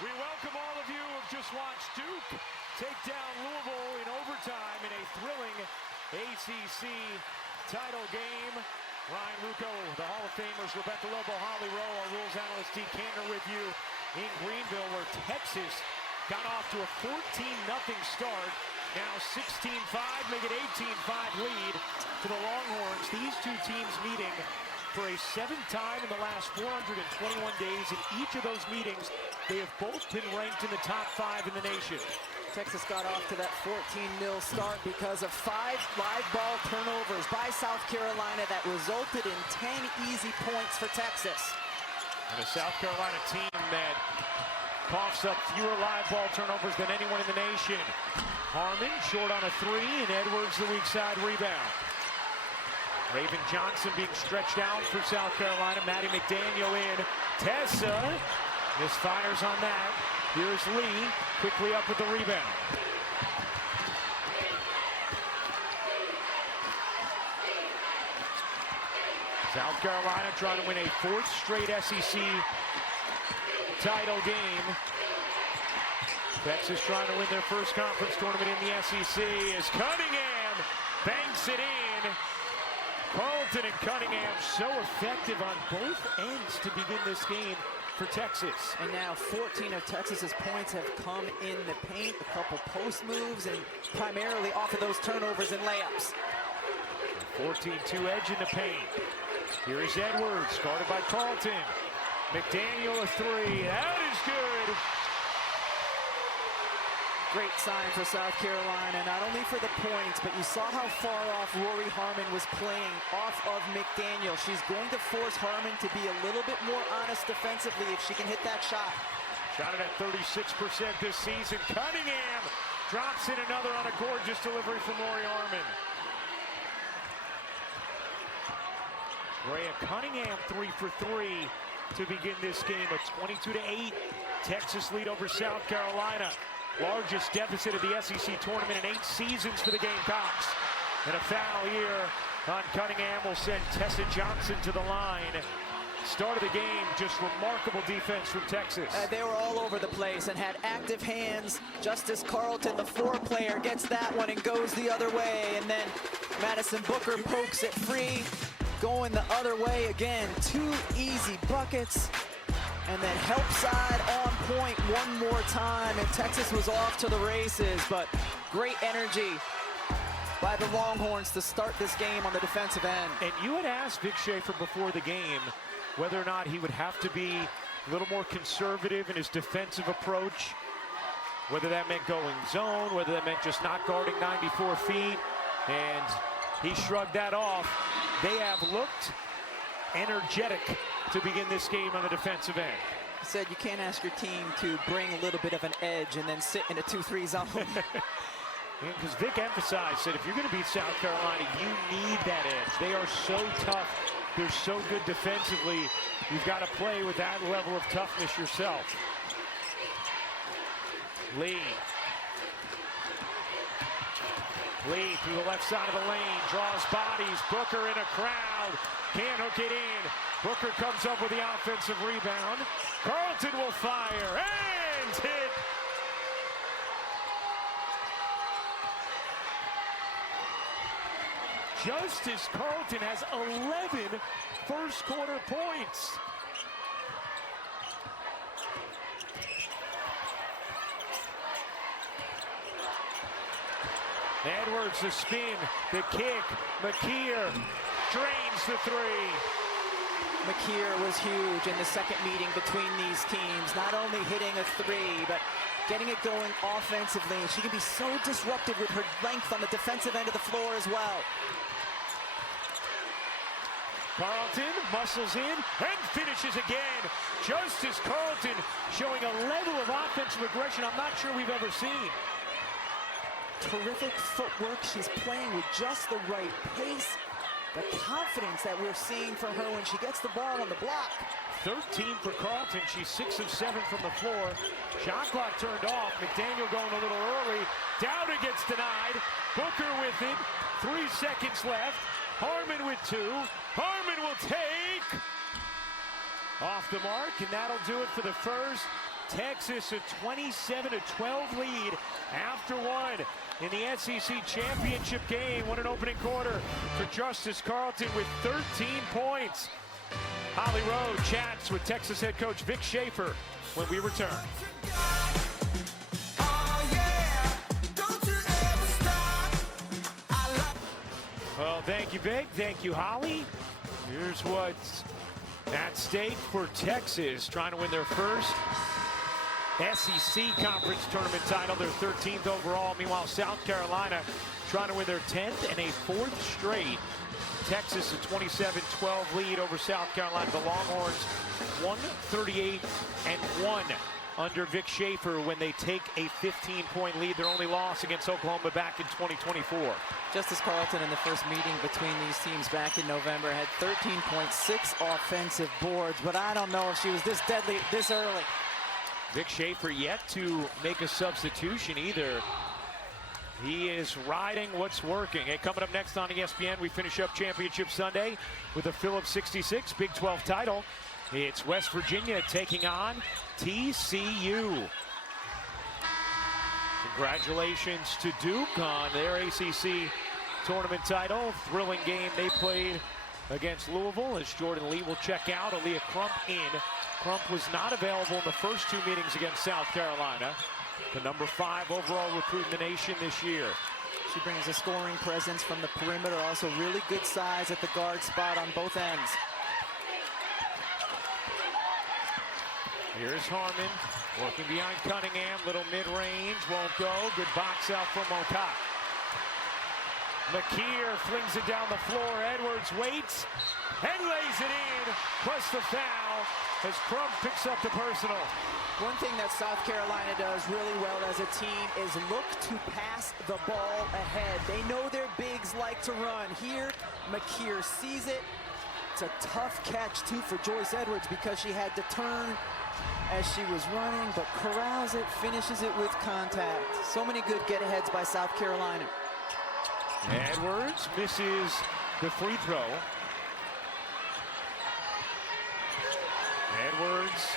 We welcome all of you who have just watched Duke take down Louisville in overtime in a thrilling ACC title game. Ryan Ruocco, the Hall of Famers, Rebecca Lobo, Holly Rowe, our rules analyst Dee Kanter with you in Greenville, where Texas got off to a 14-0 start. Now 16-5, make it 18-5 lead to the Longhorns. These two teams meeting for a seventh time in the last 421 days. In each of those meetings, they have both been ranked in the top 5 in the nation. Texas got off to that 14-0 start because of 5 live ball turnovers by South Carolina that resulted in 10 easy points for Texas. And a South Carolina team that coughs up fewer live ball turnovers than anyone in the nation. Harmon short on a 3, and Edwards the weak side rebound. Raven Johnson being stretched out for South Carolina. Maddie McDaniel in. Tessa misfires on that. Here's Lee quickly up with the rebound. South Carolina trying to win a 4th straight SEC title game. Texas trying to win their first conference tournament in the SEC as Cunningham banks it in. Carlton and Cunningham so effective on both ends to begin this game for Texas. And now 14 of Texas's points have come in the paint, a couple post moves, and primarily off of those turnovers and layups. 14-2 edge in the paint. Here is Edwards, guarded by Carlton. McDaniel a 3, that is good. Great sign for South Carolina, not only for the points, but you saw how far off Rory Harmon was playing off of McDaniel. She's going to force Harmon to be a little bit more honest defensively if she can hit that shot. Shot it at 36% this season. Cunningham drops in another on a gorgeous delivery from Rory Harmon. Rhea Cunningham 3 for 3 to begin this game. A 22-8 Texas lead over South Carolina. Largest deficit of the SEC tournament in 8 seasons for the Gamecocks. And a foul here on Cunningham will send Tessa Johnson to the line. Start of the game, just remarkable defense from Texas. They were all over the place and had active hands. Justice Carlton, the 4-player, gets that one and goes the other way. And then Madison Booker pokes it free, going the other way again. 2 easy buckets. And then help side on point one more time, and Texas was off to the races, but great energy by the Longhorns to start this game on the defensive end. And you had asked Vic Schaefer before the game whether or not he would have to be a little more conservative in his defensive approach, whether that meant going zone, whether that meant just not guarding 94 feet, and he shrugged that off. They have looked energetic to begin this game on the defensive end. He said you can't ask your team to bring a little bit of an edge and then sit in a 2-3 zone. Because Vic emphasized that if you're going to beat South Carolina, you need that edge. They are so tough. They're so good defensively. You've got to play with that level of toughness yourself. Lee through the left side of the lane, draws bodies. Booker in a crowd, can't hook it in. Booker comes up with the offensive rebound. Carlton will fire and hit. Justice Carlton has 11 first quarter points. Edwards, the spin, the kick. McKeer drains the 3. McKeer was huge in the second meeting between these teams, not only hitting a 3, but getting it going offensively. And she can be so disruptive with her length on the defensive end of the floor as well. Carlton muscles in and finishes again. Justice Carlton showing a level of offensive aggression I'm not sure we've ever seen. Terrific footwork. She's playing with just the right pace. The confidence that we're seeing from her when she gets the ball on the block. 13 for Carlton. She's 6 of 7 from the floor. Shot clock turned off. McDaniel going a little early. Dowda gets denied. Booker with it. 3 seconds left. Harmon with 2. Harmon will take off the mark, and that'll do it for the first Texas a 27-12 lead after one in the SEC championship game. What an opening quarter for Justice Carlton with 13 points. Holly Rowe chats with Texas head coach Vic Schaefer when we return. Well, thank you, Vic. Thank you, Holly. Here's what's at stake for Texas, trying to win their first SEC conference tournament title, their 13th overall. Meanwhile, South Carolina trying to win their 10th and a 4th straight. Texas a 27-12 lead over South Carolina. The Longhorns 138-1 under Vic Schaefer when they take a 15-point lead. Their only loss against Oklahoma back in 2024. Justice Carlton in the first meeting between these teams back in November had 13.6 offensive boards, but I don't know if she was this deadly this early. Vic Schaefer yet to make a substitution either. He is riding what's working. Hey, coming up next on ESPN, we finish up Championship Sunday with a Phillips 66 Big 12 title. It's West Virginia taking on TCU. Congratulations to Duke on their ACC tournament title. Thrilling game they played against Louisville as Jordan Lee will check out. Aaliyah Crump in. Crump was not available in the first 2 meetings against South Carolina. The number 5 overall recruit in the nation this year. She brings a scoring presence from the perimeter, also really good size at the guard spot on both ends. Here's Harmon working behind Cunningham. Little mid-range, won't go. Good box out from Mokat. McKeer flings it down the floor. Edwards waits and lays it in. Plus the foul as Crump picks up the personal. One thing that South Carolina does really well as a team is look to pass the ball ahead. They know their bigs like to run. Here, McKeer sees it. It's a tough catch, too, for Joyce Edwards because she had to turn as she was running, but corrals it, finishes it with contact. So many good get-aheads by South Carolina. Edwards misses the free throw. Edwards,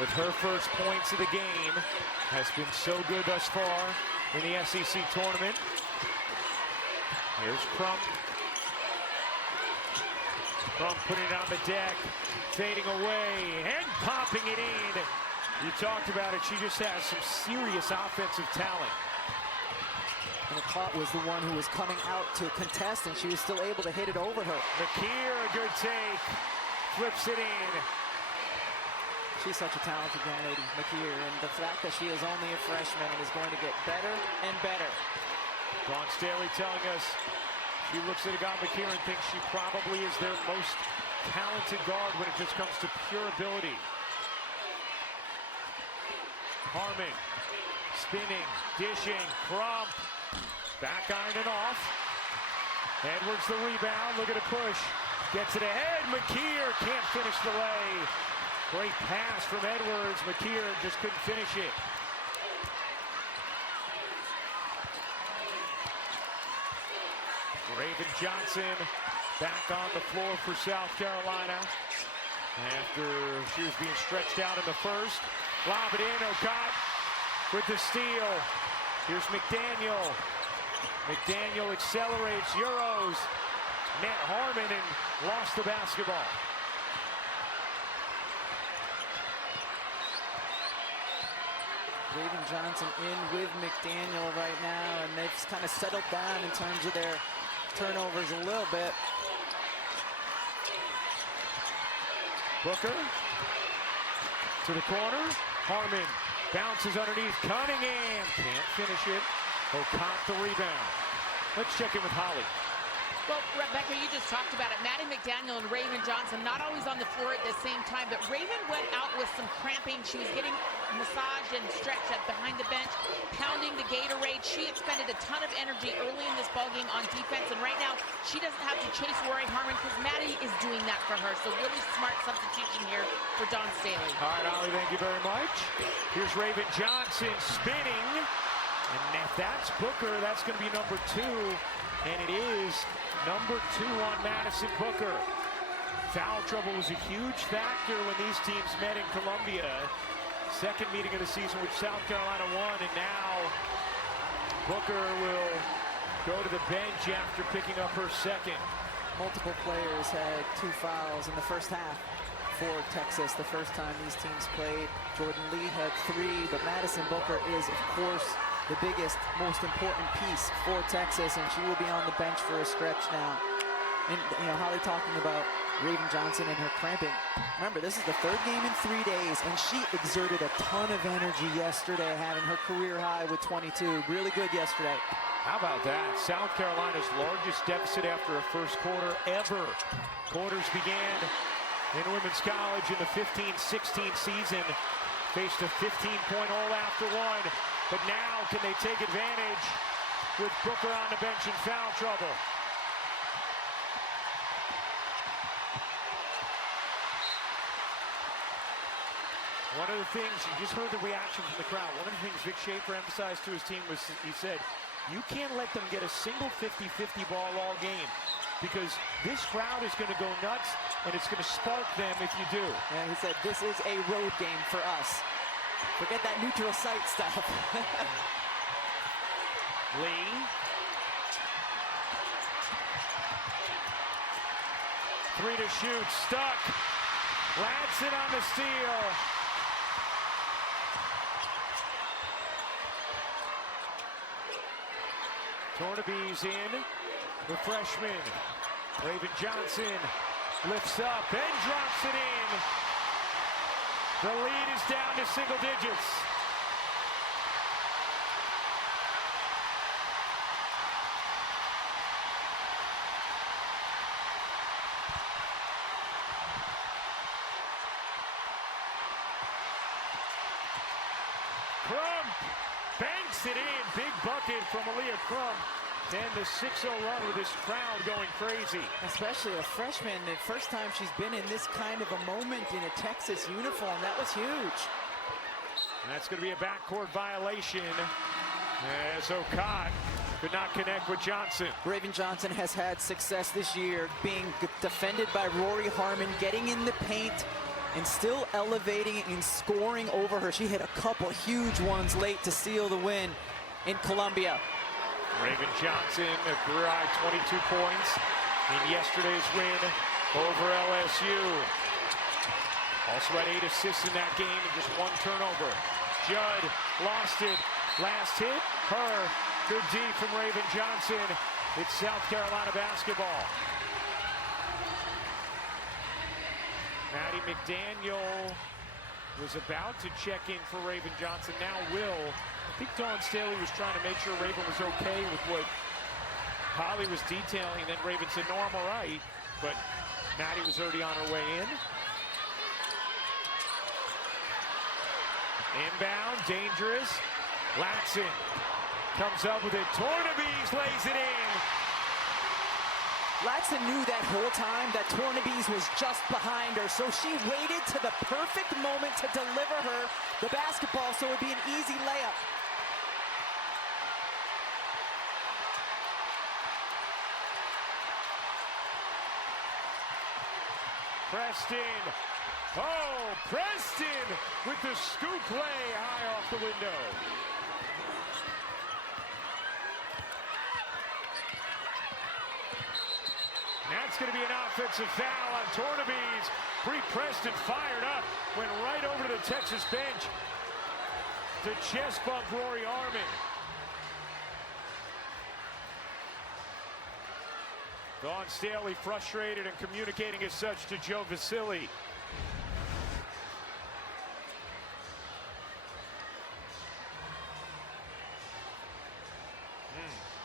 with her first points of the game, has been so good thus far in the SEC tournament. Here's Crump. Crump putting it on the deck, fading away, and popping it in. You talked about it. She just has some serious offensive talent. And the clock was the one who was coming out to contest, and she was still able to hit it over her. McKeer, a good take, flips it in. She's such a talented young lady, McKeer, and the fact that she is only a freshman and is going to get better and better. Dawn Staley telling us she looks at a guy, McKeer, and thinks she probably is their most talented guard when it just comes to pure ability. Harmon, spinning, dishing, Crump, back iron and off. Edwards the rebound, look at a push, gets it ahead, McKeer can't finish the lay. Great pass from Edwards. McKeer just couldn't finish it. Raven Johnson back on the floor for South Carolina after she was being stretched out in the first. Lob it in, Okat with the steal. Here's McDaniel. McDaniel accelerates, Euros, net Harmon, and lost the basketball. Raven Johnson in with McDaniel right now, and they've kind of settled down in terms of their turnovers a little bit. Booker to the corner. Harmon bounces underneath. Cunningham can't finish it. Okat the rebound. Let's check in with Holly. Well, Rebecca, you just talked about it. Maddie McDaniel and Raven Johnson not always on the floor at the same time, but Raven went out with some cramping. She was getting massaged and stretched up behind the bench, pounding the Gatorade. She expended a ton of energy early in this ballgame on defense, and right now she doesn't have to chase Rory Harmon because Maddie is doing that for her. So really smart substitution here for Dawn Staley. All right, Holly, thank you very much. Here's Raven Johnson spinning, and if that's Booker, that's going to be number 2, and it is number 2 on Madison Booker. Foul trouble was a huge factor when these teams met in Columbia. Second meeting of the season, which South Carolina won, and now Booker will go to the bench after picking up her second. Multiple players had 2 fouls in the first half for Texas the first time these teams played. Jordan Lee had 3, but Madison Booker is, of course, the biggest, most important piece for Texas, and she will be on the bench for a stretch now. And, you know, Holly talking about Raven Johnson and her cramping. Remember, this is the 3rd game in 3 days, and she exerted a ton of energy yesterday, having her career high with 22. Really good yesterday. How about that? South Carolina's largest deficit after a first quarter ever. Quarters began in women's college in the 15-16 season. Faced a 15-point hole after one. But now can they take advantage with Booker on the bench in foul trouble? One of the things, you just heard the reaction from the crowd. One of the things Vic Schaefer emphasized to his team was, he said, you can't let them get a single 50-50 ball all game, because this crowd is going to go nuts, and it's going to spark them if you do. Yeah, he said, this is a road game for us. Forget that neutral site stuff. Lee. Three to shoot, stuck. Ladson on the steal. Tornabee's in, the freshman. Raven Johnson lifts up and drops it in. The lead is down to single digits. Crump banks it in. Big bucket from Aaliyah Crump. And the 6-0 run with this crowd going crazy. Especially a freshman. The first time she's been in this kind of a moment in a Texas uniform. That was huge. And that's going to be a backcourt violation as Okot could not connect with Johnson. Raven Johnson has had success this year being defended by Rory Harmon, getting in the paint and still elevating and scoring over her. She hit a couple huge ones late to seal the win in Columbia. Raven Johnson, a career-high 22 points in yesterday's win over LSU. Also had 8 assists in that game and just 1 turnover. Judd lost it. Last hit, her. Good D from Raven Johnson. It's South Carolina basketball. Maddie McDaniel was about to check in for Raven Johnson. Now will. I think Dawn Staley was trying to make sure Raven was okay with what Holly was detailing. Then Raven said, no, I'm all right. But Maddie was already on her way in. Inbound, dangerous. Ladson comes up with it. Tornabees lays it in. Ladson knew that whole time that Tornabees was just behind her, so she waited to the perfect moment to deliver her the basketball so it would be an easy layup. Preston. Oh, Preston with the scoop lay high off the window. That's going to be an offensive foul on Tornabees. Bree Preston fired up, went right over to the Texas bench to chest bump Rory Harmon. Dawn Staley frustrated and communicating as such to Joe Vasili.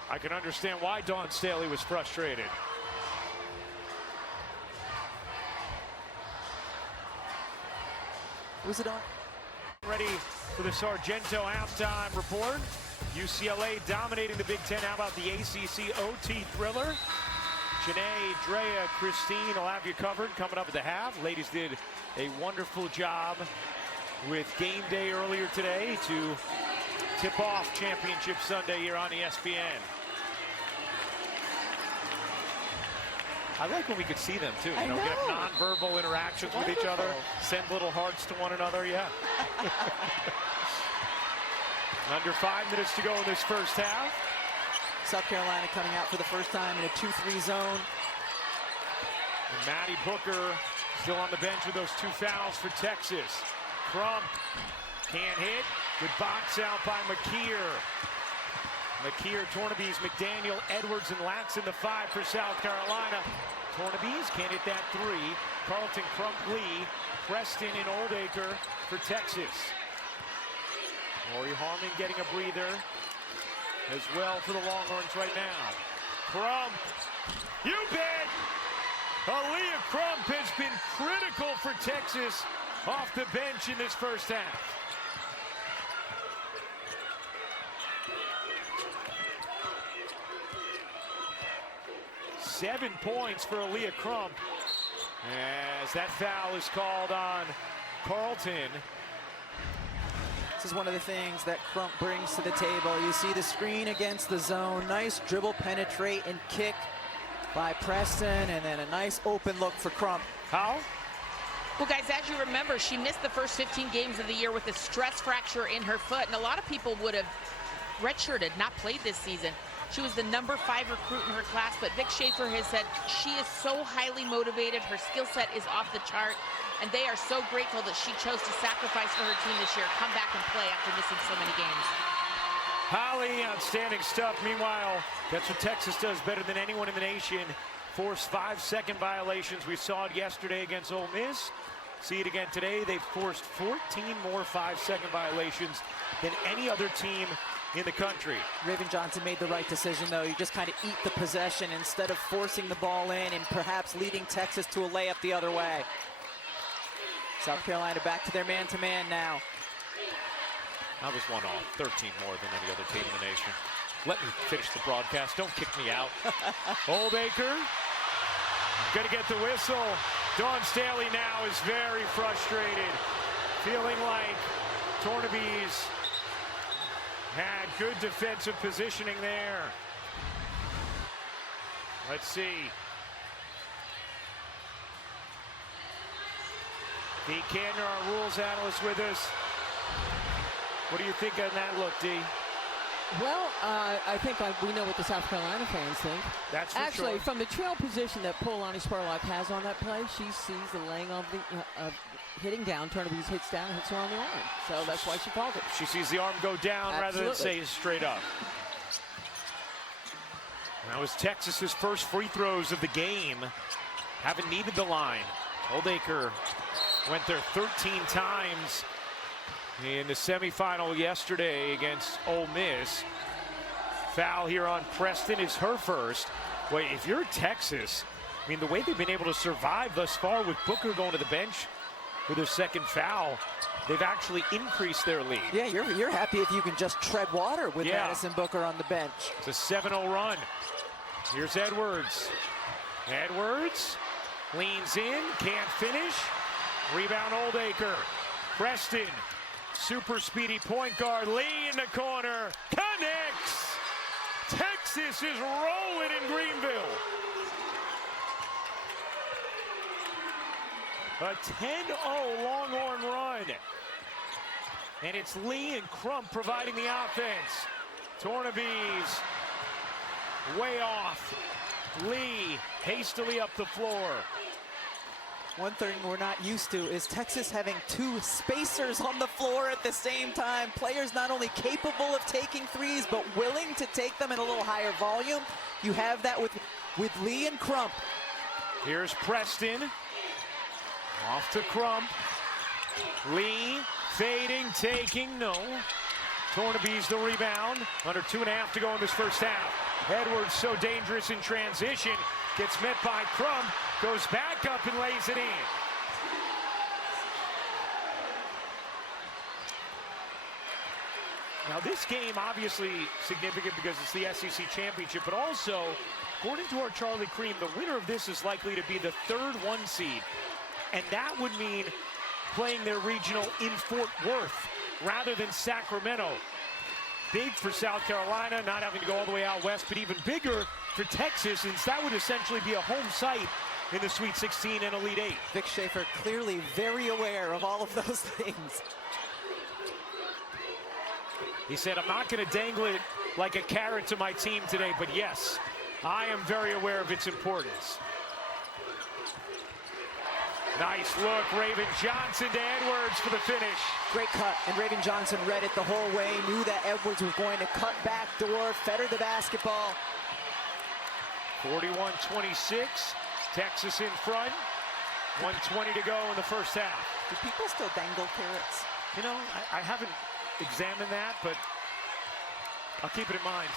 I can understand why Dawn Staley was frustrated. Was it on? Ready for the Sargento halftime report. UCLA dominating the Big Ten. How about the ACC OT thriller? Janae, Drea, Christine will have you covered coming up at the half. Ladies did a wonderful job with game day earlier today to tip off Championship Sunday here on ESPN. I like when we could see them too. I know. Get nonverbal interactions with each other, send little hearts to one another. Yeah. Under 5 minutes to go in this first half. South Carolina coming out for the first time in a 2-3 zone. And Maddie Booker still on the bench with those 2 fouls for Texas. Crump can't hit. Good box out by McKeer. McKeer, Tornabees, McDaniel, Edwards, and Latson the 5 for South Carolina. Tornabees can't hit that 3. Carlton, Crump, Lee, Preston, and Oldacre for Texas. Lori Harmon getting a breather as well for the Longhorns right now. Crump, you bet! Aaliyah Crump has been critical for Texas off the bench in this first half. Seven points for Aaliyah Crump as that foul is called on Carlton. This is one of the things that Crump brings to the table. You see the screen against the zone. Nice dribble, penetrate, and kick by Preston, and then a nice open look for Crump. How? Well, guys, as you remember, she missed the first 15 games of the year with a stress fracture in her foot, and a lot of people would have redshirted, not played this season. She was the number 5 recruit in her class, but Vic Schaefer has said she is so highly motivated. Her skill set is off the chart, and they are so grateful that she chose to sacrifice for her team this year, come back and play after missing so many games. Holly, outstanding stuff. Meanwhile, that's what Texas does better than anyone in the nation. Forced 5-second violations. We saw it yesterday against Ole Miss. See it again today. They've forced 14 more 5-second violations than any other team in the country. Raven Johnson made the right decision, though. You just kind of eat the possession instead of forcing the ball in and perhaps leading Texas to a layup the other way. South Carolina back to their man-to-man now. I was one off, 13 more than any other team in the nation. Let me finish the broadcast. Don't kick me out. Oldacre gonna get the whistle. Dawn Staley now is very frustrated, feeling like Tornabees had good defensive positioning there. Let's see. Dee Kandner, our rules analyst, with us. What do you think on that look, Dee? Well, I think we know what the South Carolina fans think. That's for Actually, sure. from the trail position that Polani Spurlock has on that play, she sees the laying of the hitting down. Tornabees hits down, hits her on the arm. So that's why she called it. She sees the arm go down rather than say straight up. That was Texas's first free throws of the game. Haven't needed the line. Oldacre went there 13 times in the semifinal yesterday against Ole Miss. Foul here on Preston is her first. Wait, if you're Texas, I mean, the way they've been able to survive thus far with Booker going to the bench with their second foul, they've actually increased their lead. Yeah, you're happy if you can just tread water with Madison Booker on the bench. It's a 7-0 run. Here's Edwards. Edwards leans in, can't finish. Rebound Oldacre. Preston, super speedy point guard. Lee in the corner, connects. Texas is rolling in Greenville. A 10-0 Longhorn run. And it's Lee and Crump providing the offense. Tornabees way off. Lee hastily up the floor. One thing we're not used to is Texas having 2 spacers on the floor at the same time. Players not only capable of taking threes, but willing to take them in a little higher volume. You have that with Lee and Crump. Here's Preston. Off to Crump. Lee fading, taking, no. Tornabees the rebound. Under 2.5 to go in this first half. Edwards so dangerous in transition. Gets met by Crump. Goes back up and lays it in. Now this game obviously significant because it's the SEC championship, but also, according to our Charlie Cream, the winner of this is likely to be the 3rd 1 seed. And that would mean playing their regional in Fort Worth rather than Sacramento. Big for South Carolina, not having to go all the way out west, but even bigger for Texas, since that would essentially be a home site in the Sweet 16 and Elite 8. Vic Schaefer clearly very aware of all of those things. He said, I'm not going to dangle it like a carrot to my team today, but yes, I am very aware of its importance. Nice look, Raven Johnson to Edwards for the finish. Great cut, and Raven Johnson read it the whole way, knew that Edwards was going to cut back door, fetter the basketball. 41-26, Texas in front. 1:20 to go in the first half. Do people still dangle carrots? You know, I haven't examined that, but I'll keep it in mind.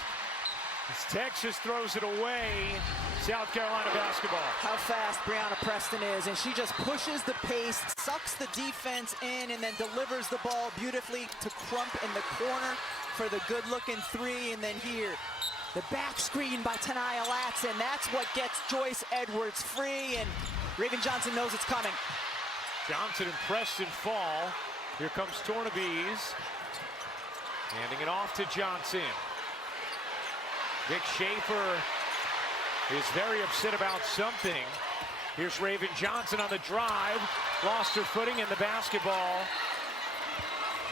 As Texas throws it away, South Carolina basketball. How fast Brianna Preston is, and she just pushes the pace, sucks the defense in, and then delivers the ball beautifully to Crump in the corner for the good-looking three. And then here, the back screen by Tanaya Latson. That's what gets Joyce Edwards free, and Raven Johnson knows it's coming. Johnson and Preston fall. Here comes Tornabese. Handing it off to Johnson. Vic Schaefer is very upset about something. Here's Raven Johnson on the drive. Lost her footing in the basketball.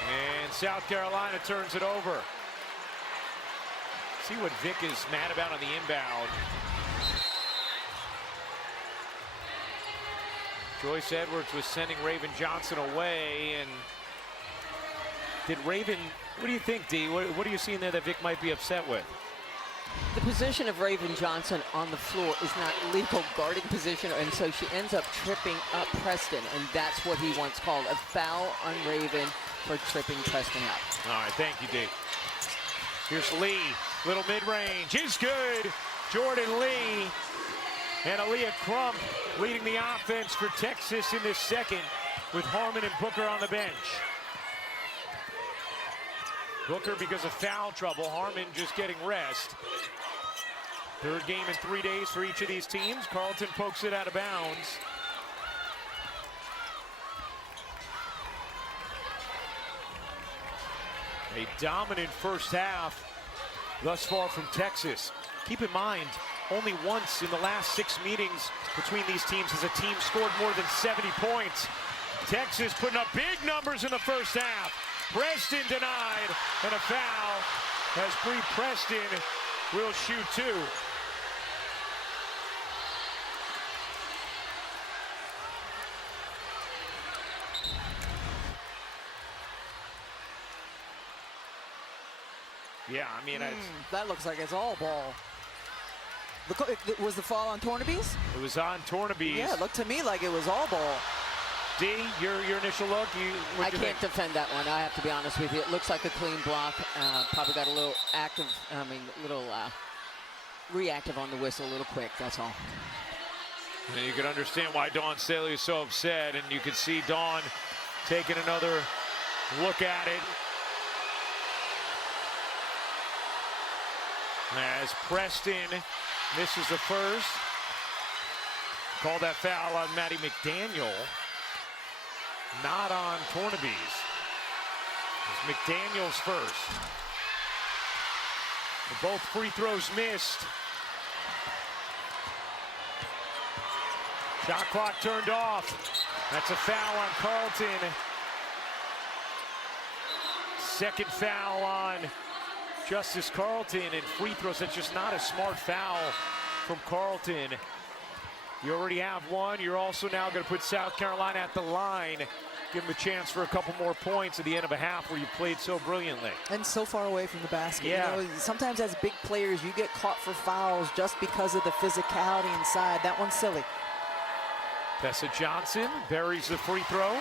And South Carolina turns it over. See what Vic is mad about on the inbound. Joyce Edwards was sending Raven Johnson away, and did Raven, what do you think, D? What are you seeing there that Vic might be upset with? The position of Raven Johnson on the floor is not legal guarding position, and so she ends up tripping up Preston, and that's what he wants called a foul on Raven for tripping Preston up. All right, thank you, D. Here's Lee, little mid-range, is good. Jordan Lee and Aaliyah Crump leading the offense for Texas in this second, with Harmon and Booker on the bench. Booker because of foul trouble, Harmon just getting rest. Third game in 3 days for each of these teams. Carleton pokes it out of bounds. A dominant first half thus far from Texas. Keep in mind, only once in the last 6 meetings between these teams has a team scored more than 70 points. Texas putting up big numbers in the first half. Preston denied, and a foul as Bree Preston will shoot two. Yeah, I mean, that looks like it's all ball. Look, was the fall on Tornabese? It was on Tornabese. Yeah, it looked to me like it was all ball. D, your initial look? I can't defend that one. I have to be honest with you. It looks like a clean block. Probably got a little reactive on the whistle a little quick. That's all. And you can understand why Dawn Staley is so upset, and you can see Dawn taking another look at it. As Preston misses the first. Called that foul on Maddie McDaniel. Not on Tornabese. It's McDaniel's first. Both free throws missed. Shot clock turned off. That's a foul on Carleton. Second foul on Justice Carleton, and free throws. That's just not a smart foul from Carleton. You already have one. You're also now going to put South Carolina at the line. Give them a chance for a couple more points at the end of a half where you played so brilliantly. And so far away from the basket. Yeah. You know, sometimes as big players, you get caught for fouls just because of the physicality inside. That one's silly. Tessa Johnson buries the free throw.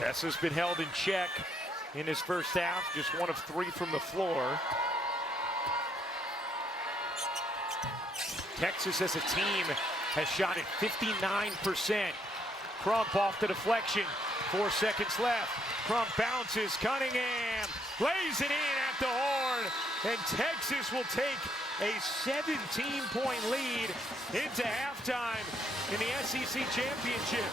Tessa's been held in check in his first half, just 1 of 3 from the floor. Texas as a team has shot at 59%. Crump off the deflection, 4 seconds left. Crump bounces, Cunningham lays it in at the horn, and Texas will take a 17-point lead into halftime in the SEC Championship.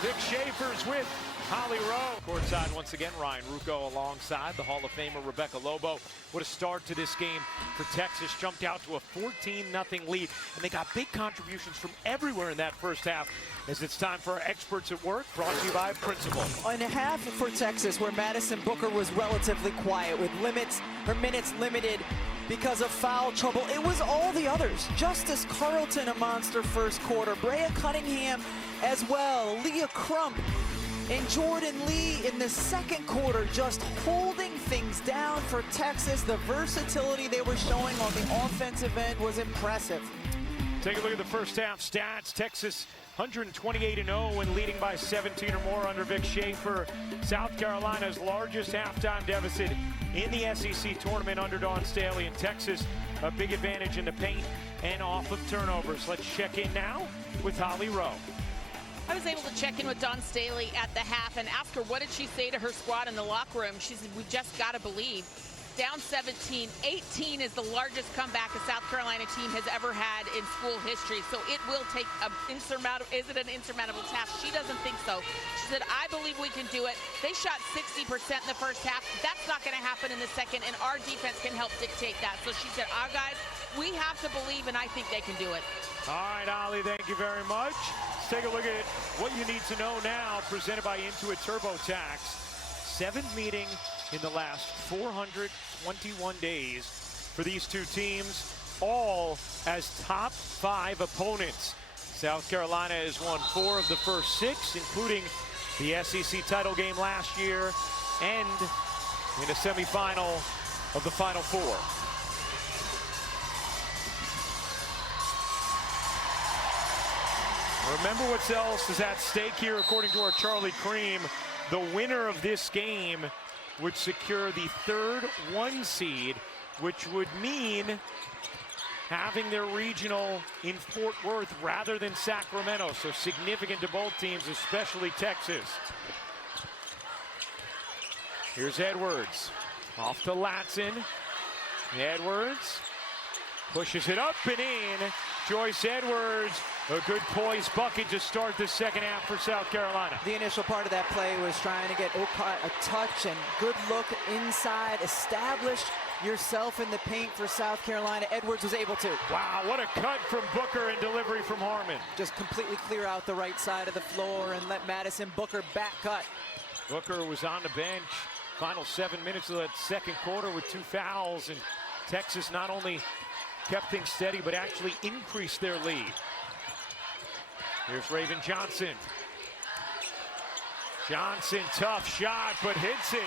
Vic Schaefer's with Holly Rowe. Courtside once again, Ryan Ruocco alongside the Hall of Famer Rebecca Lobo. What a start to this game for Texas. Jumped out to a 14-0 lead, and they got big contributions from everywhere in that first half. As it's time for our experts at work, brought to you by Principal. On a half for Texas, where Madison Booker was relatively quiet with her minutes limited because of foul trouble. It was all the others. Justice Carlton, a monster first quarter. Brea Cunningham as well. Leah Crump and Jordan Lee in the second quarter, just holding things down for Texas. The versatility they were showing on the offensive end was impressive. Take a look at the first half stats. Texas 128-0 and leading by 17 or more under Vic Schaefer. South Carolina's largest halftime deficit in the SEC tournament under Dawn Staley. And Texas, a big advantage in the paint and off of turnovers. Let's check in now with Holly Rowe. I was able to check in with Dawn Staley at the half and ask her what did she say to her squad in the locker room. She said, we just got to believe. Down 17, 18 is the largest comeback a South Carolina team has ever had in school history. So it will take an insurmountable, is it an insurmountable task? She doesn't think so. She said, I believe we can do it. They shot 60% in the first half. That's not going to happen in the second, and our defense can help dictate that. So she said, our guys, we have to believe, and I think they can do it. All right, Ollie, thank you very much. Let's take a look at what you need to know now, presented by Intuit TurboTax. Seventh meeting in the last 421 days for these two teams, all as top 5 opponents. South Carolina has won 4 of the first 6, including the SEC title game last year and in a semifinal of the Final Four. Remember what else is at stake here, according to our Charlie Cream. The winner of this game would secure the 3rd 1 seed, which would mean having their regional in Fort Worth rather than Sacramento. So significant to both teams, especially Texas. Here's Edwards. Off to Latson. Edwards pushes it up and in. Joyce Edwards, a good poised bucket to start the second half for South Carolina. The initial part of that play was trying to get Okot a touch and good look inside, establish yourself in the paint for South Carolina. Edwards was able to. Wow, what a cut from Booker and delivery from Harmon. Just completely clear out the right side of the floor and let Madison Booker back cut. Booker was on the bench. Final 7 minutes of that second quarter with 2 fouls, and Texas not only kept things steady, but actually increased their lead. Here's Raven Johnson. Johnson, tough shot, but hits it.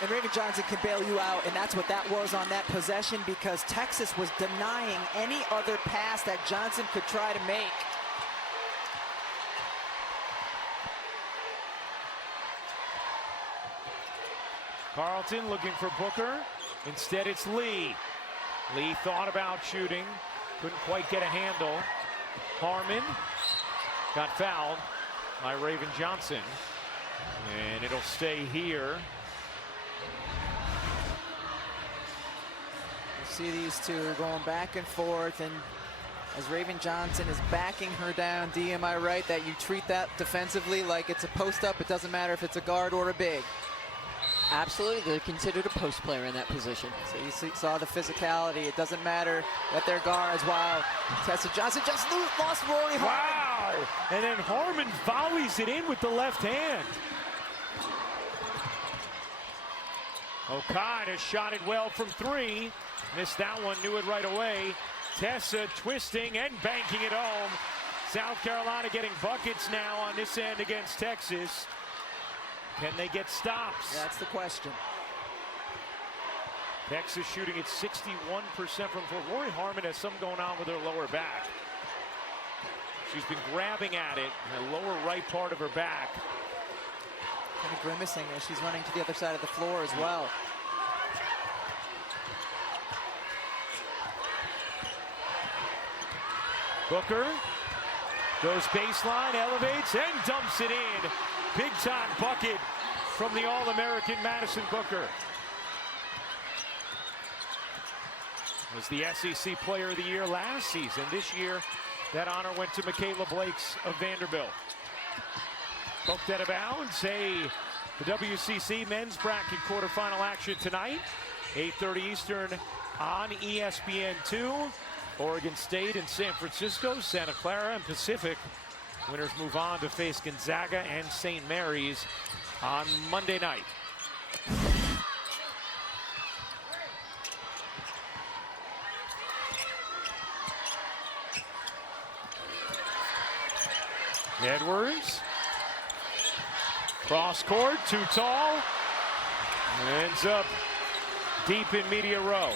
And Raven Johnson can bail you out, and that's what that was on that possession, because Texas was denying any other pass that Johnson could try to make. Carlton looking for Booker. Instead, it's Lee. Lee thought about shooting, couldn't quite get a handle. Harmon got fouled by Raven Johnson, and it'll stay here. You see these two going back and forth, and as Raven Johnson is backing her down, D, am I right that you treat that defensively like it's a post-up? It doesn't matter if it's a guard or a big. Absolutely, they're considered a post player in that position. So you saw the physicality. It doesn't matter that they're guards. Wow, Tessa Johnson just lost Rory Harmon. Wow, and then Harmon volleys it in with the left hand. Okada shot it well from 3. Missed that one, knew it right away. Tessa twisting and banking it home. South Carolina getting buckets now on this end against Texas. Can they get stops? That's the question. Texas shooting at 61% from 4. Rory Harmon has something going on with her lower back. She's been grabbing at it in the lower right part of her back. Kind of grimacing as she's running to the other side of the floor as well. Booker goes baseline, elevates, and dumps it in. Big time bucket from the All-American Madison Booker. Was the SEC Player of the Year last season. This year, that honor went to Michaela Blakes of Vanderbilt. Poked out of bounds. Hey, the WCC men's bracket quarterfinal action tonight. 8:30 Eastern on ESPN2. Oregon State and San Francisco, Santa Clara and Pacific. Winners move on to face Gonzaga and St. Mary's on Monday night. Edwards. Cross court, too tall. Ends up deep in media row.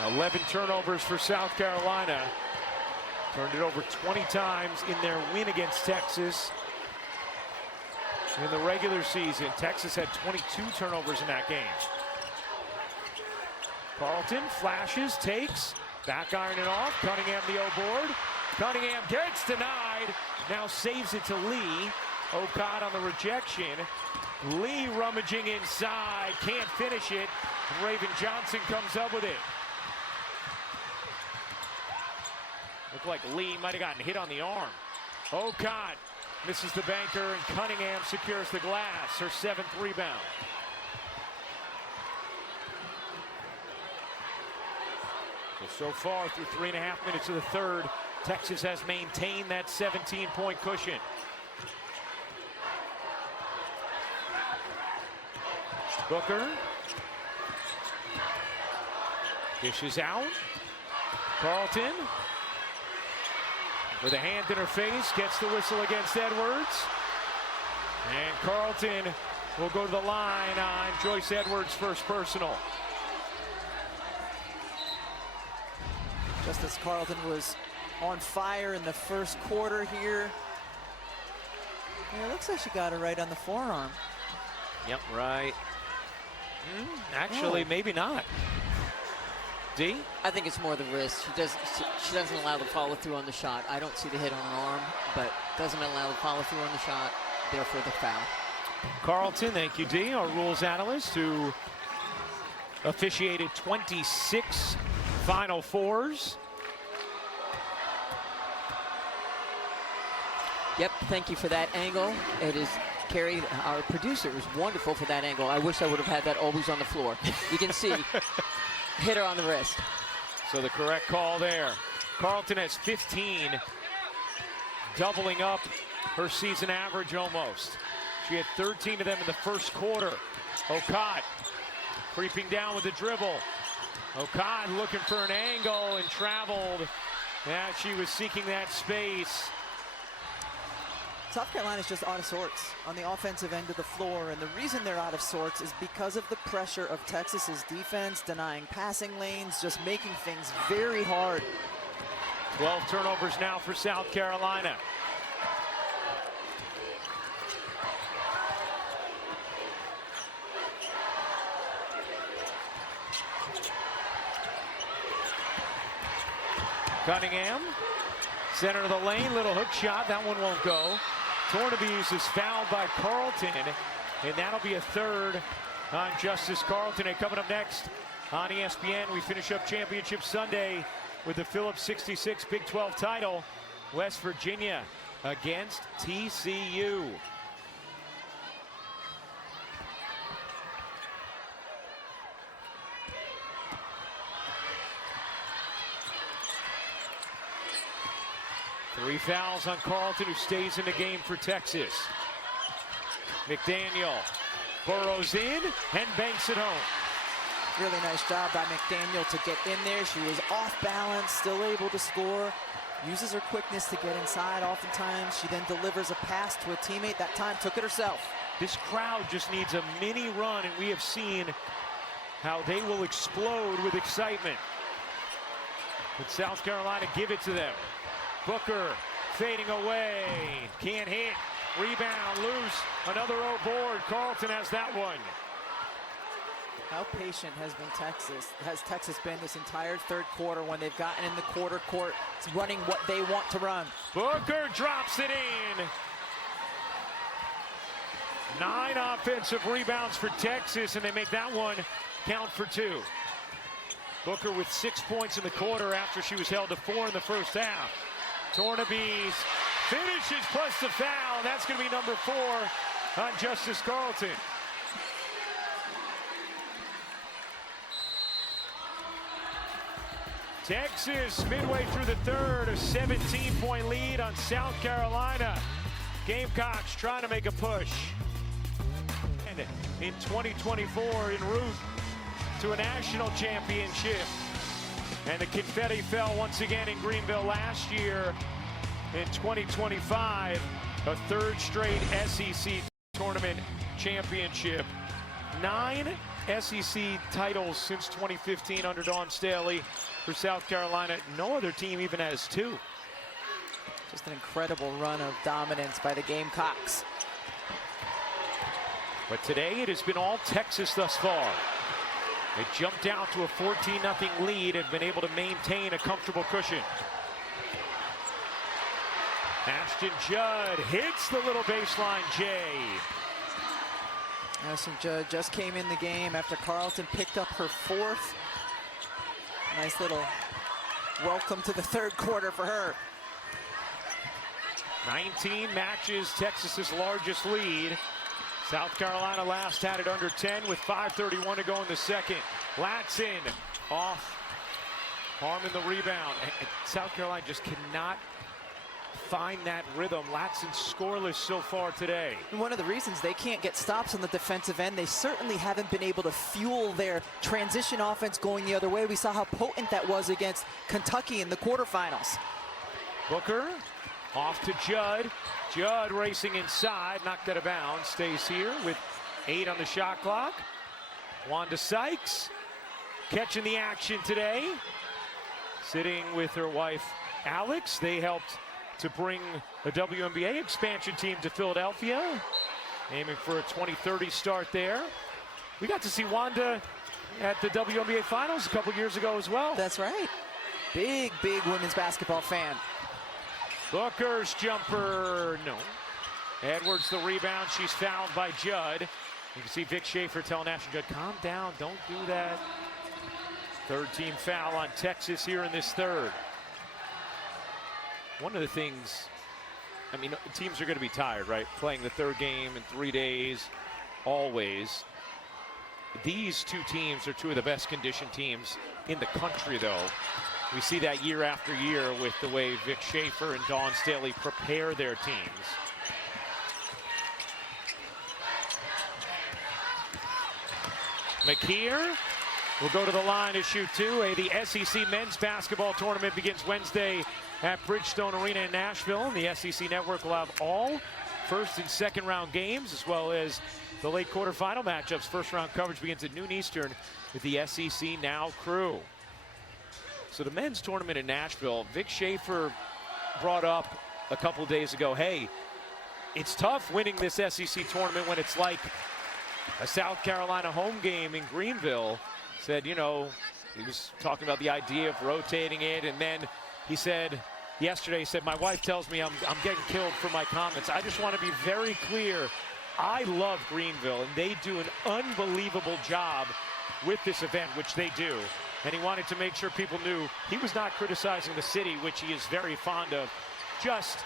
Now 11 turnovers for South Carolina. Turned it over 20 times in their win against Texas. In the regular season, Texas had 22 turnovers in that game. Carlton flashes, takes, back ironing off. Cunningham the O-board. Cunningham gets denied. Now saves it to Lee. Okad on the rejection. Lee rummaging inside, can't finish it. Raven Johnson comes up with it. Looked like Lee might have gotten hit on the arm. Okad misses the banker, and Cunningham secures the glass, her 7th rebound. So far through 3.5 minutes of the third, Texas has maintained that 17-point cushion. Booker dishes out. Carlton with a hand in her face gets the whistle against Edwards. And Carlton will go to the line on Joyce Edwards' first personal. Just as Carlton was on fire in the first quarter here. Yeah, it looks like she got it right on the forearm. Yep, right. Actually, maybe not. D? I think it's more the wrist. She doesn't allow the follow through on the shot. I don't see the hit on an arm, but doesn't allow the follow through on the shot. Therefore, the foul. Carlton, thank you, D, our rules analyst, who officiated 26 Final Fours. Yep, thank you for that angle. It is Carrie, our producer, is wonderful for that angle. I wish I would have had that always on the floor. You can see, hit her on the wrist. So the correct call there. Carlton has 15, doubling up her season average almost. She had 13 of them in the first quarter. Okad creeping down with the dribble. Okad looking for an angle and traveled. Yeah, she was seeking that space. South Carolina's just out of sorts on the offensive end of the floor, and the reason they're out of sorts is because of the pressure of Texas's defense, denying passing lanes, just making things very hard. 12 turnovers now for South Carolina. Cunningham, center of the lane, little hook shot, that one won't go. Tornabees is fouled by Carlton, and that'll be a third on Justice Carlton. And coming up next on ESPN, we finish up Championship Sunday with the Phillips 66 Big 12 title. West Virginia against TCU. Three fouls on Carlton, who stays in the game for Texas. McDaniel burrows in and banks it home. Really nice job by McDaniel to get in there. She was off balance, still able to score. Uses her quickness to get inside oftentimes. She then delivers a pass to a teammate. That time took it herself. This crowd just needs a mini run, and we have seen how they will explode with excitement. But South Carolina give it to them. Booker fading away, can't hit, rebound, loose, another O-board. Carlton has that one. How patient has Texas been this entire third quarter when they've gotten in the quarter court, running what they want to run. Booker drops it in. 9 offensive rebounds for Texas, and they make that one count for 2. Booker with 6 points in the quarter after she was held to 4 in the first half. Tornabees finishes plus the foul. That's going to be number 4 on Justice Carlton. Texas, midway through the third, a 17-point lead on South Carolina. Gamecocks trying to make a push. And in 2024, en route to a national championship. And the confetti fell once again in Greenville last year. In 2025, a third straight SEC tournament championship. 9 SEC titles since 2015 under Dawn Staley for South Carolina. No other team even has 2. Just an incredible run of dominance by the Gamecocks. But today it has been all Texas thus far. They jumped out to a 14-0 lead and been able to maintain a comfortable cushion. Ashton Judd hits the little baseline J. Ashton Judd just came in the game after Carleton picked up her 4th. Nice little welcome to the third quarter for her. 19 matches Texas's largest lead. South Carolina last had it under 10 with 5:31 to go in the second. Latson off. Harmon the rebound. And South Carolina just cannot find that rhythm. Latson scoreless so far today. And one of the reasons they can't get stops on the defensive end, they certainly haven't been able to fuel their transition offense going the other way. We saw how potent that was against Kentucky in the quarterfinals. Booker off to Judd. Judd racing inside, knocked out of bounds, stays here with 8 on the shot clock. Wanda Sykes catching the action today. Sitting with her wife, Alex. They helped to bring a WNBA expansion team to Philadelphia. Aiming for a 2030 start there. We got to see Wanda at the WNBA Finals a couple years ago as well. That's right. Big women's basketball fan. Booker's jumper, no. Edwards the rebound. She's fouled by Judd. You can see Vic Schaefer telling Ashton Judd, calm down, don't do that. Third team foul on Texas here in this third. One of the things, I mean, teams are going to be tired, right? Playing the third game in 3 days, always. These 2 teams are 2 of the best conditioned teams in the country, though. We see that year after year with the way Vic Schaefer and Dawn Staley prepare their teams. McKeer will go to the line to shoot 2. The SEC men's basketball tournament begins Wednesday at Bridgestone Arena in Nashville. And the SEC Network will have all first and second round games, as well as the late quarterfinal matchups. First round coverage begins at noon Eastern with the SEC Now crew. So the men's tournament in Nashville, Vic Schaefer brought up a couple days ago, hey, it's tough winning this SEC tournament when it's like a South Carolina home game in Greenville. Said, you know, he was talking about the idea of rotating it, and then he said yesterday, he said, my wife tells me I'm getting killed for my comments. I just want to be very clear. I love Greenville, and they do an unbelievable job with this event, which they do. And he wanted to make sure people knew he was not criticizing the city, which he is very fond of. Just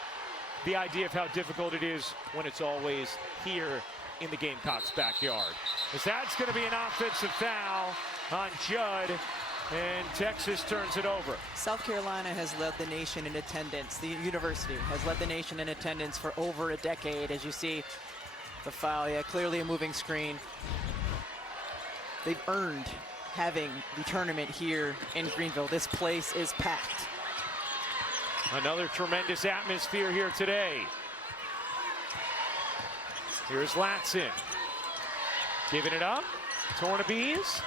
the idea of how difficult it is when it's always here in the Gamecocks' backyard. As that's going to be an offensive foul on Judd, and Texas turns it over. South Carolina has led the nation in attendance. The university has led the nation in attendance for over a decade. As you see the foul, yeah, clearly a moving screen. They've earned having the tournament here in Greenville. This place is packed. Another tremendous atmosphere here today. Here's Latson. Giving it up. Tornabees.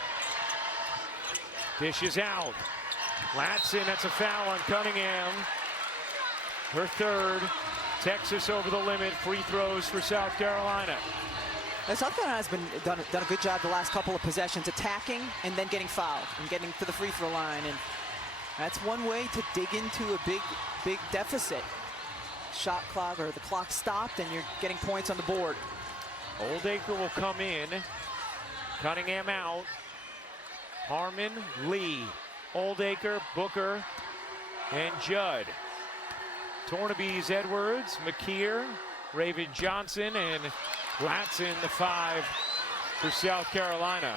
Dishes out. Latson, that's a foul on Cunningham. Her third. Texas over the limit. Free throws for South Carolina. Now, South Carolina has done a good job the last couple of possessions, attacking and then getting fouled and getting to the free throw line. And that's one way to dig into a big deficit. Shot clock, or the clock stopped, and you're getting points on the board. Oldacre will come in. Cunningham out. Harmon, Lee. Oldacre, Booker, and Judd. Tornabees, Edwards, McKeer, Raven Johnson, and Latson, the 5 for South Carolina.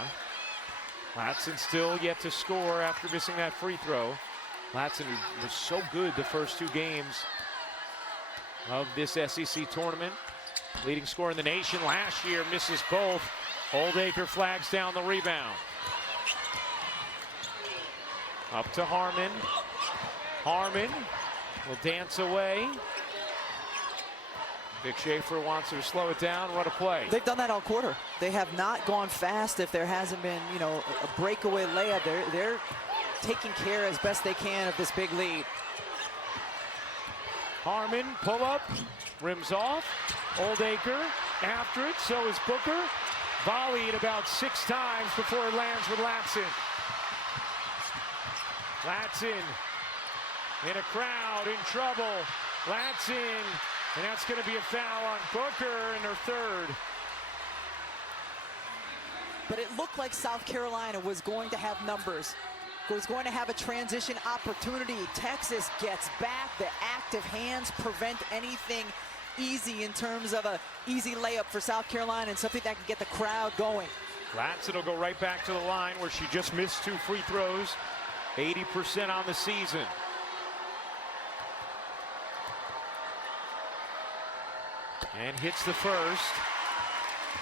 Latson still yet to score after missing that free throw. Latson was so good the first 2 games of this SEC tournament. Leading scorer in the nation last year, misses both. Oldacre flags down the rebound. Up to Harmon. Harmon will dance away. Vic Schaefer wants her to slow it down. What a play. They've done that all quarter. They have not gone fast if there hasn't been, a breakaway layup. They're taking care as best they can of this big lead. Harmon, pull up, rims off. Oldacre after it, so is Booker. Volleyed about 6 times before it lands with Latson. Latson in a crowd, in trouble. Latson, and that's going to be a foul on Booker in her 3rd. But it looked like South Carolina was going to have numbers. Was going to have a transition opportunity. Texas gets back. The active hands prevent anything easy in terms of a easy layup for South Carolina and something that can get the crowd going. Latson will go right back to the line where she just missed 2 free throws. 80% on the season. And hits the first.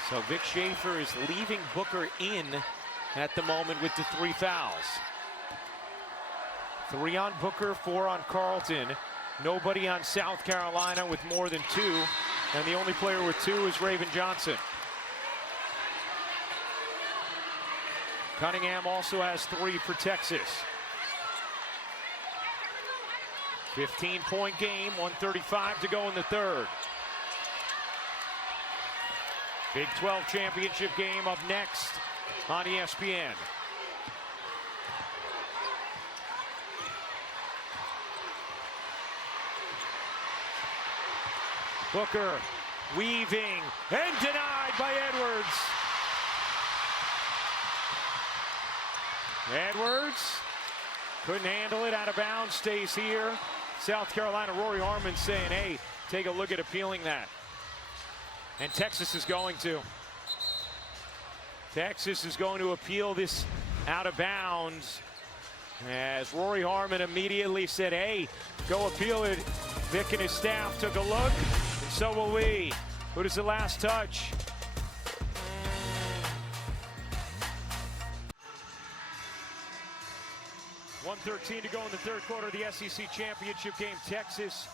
So Vic Schaefer is leaving Booker in at the moment with the 3 fouls. 3 on Booker, 4 on Carleton. Nobody on South Carolina with more than 2. And the only player with 2 is Raven Johnson. Cunningham also has 3 for Texas. 15-point game, 1:35 to go in the 3rd. Big 12 championship game up next on ESPN. Booker weaving and denied by Edwards. Edwards couldn't handle it, out of bounds, stays here. South Carolina, Rory Harmon saying, hey, take a look at appealing that. And Texas is going to. Texas is going to appeal this out of bounds. As Rory Harmon immediately said, hey, go appeal it. Vic and his staff took a look, and so will we. Who does the last touch? .113 to go in the 3rd quarter of the SEC championship game. Texas,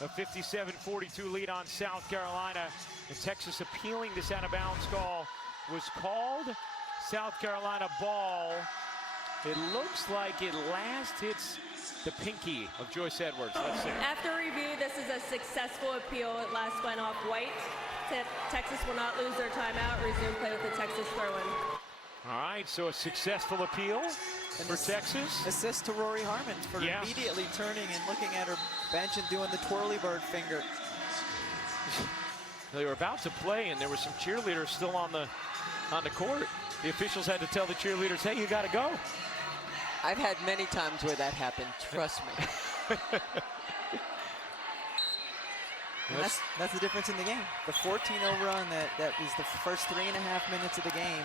a 57-42 lead on South Carolina. And Texas appealing this out-of-bounds call. Was called South Carolina ball. It looks like it last hits the pinky of Joyce Edwards. Let's see. After review, this is a successful appeal. It last went off white. Texas will not lose their timeout. Resume play with the Texas throw-in. All right, so a successful appeal for Texas. Assist to Rory Harmon for immediately turning and looking at her bench and doing the twirly bird finger. They were about to play, and there were some cheerleaders still on the court. The officials had to tell the cheerleaders, hey, you got to go. I've had many times where that happened, trust me. And that's the difference in the game. The 14-0 run that was the first 3.5 minutes of the game,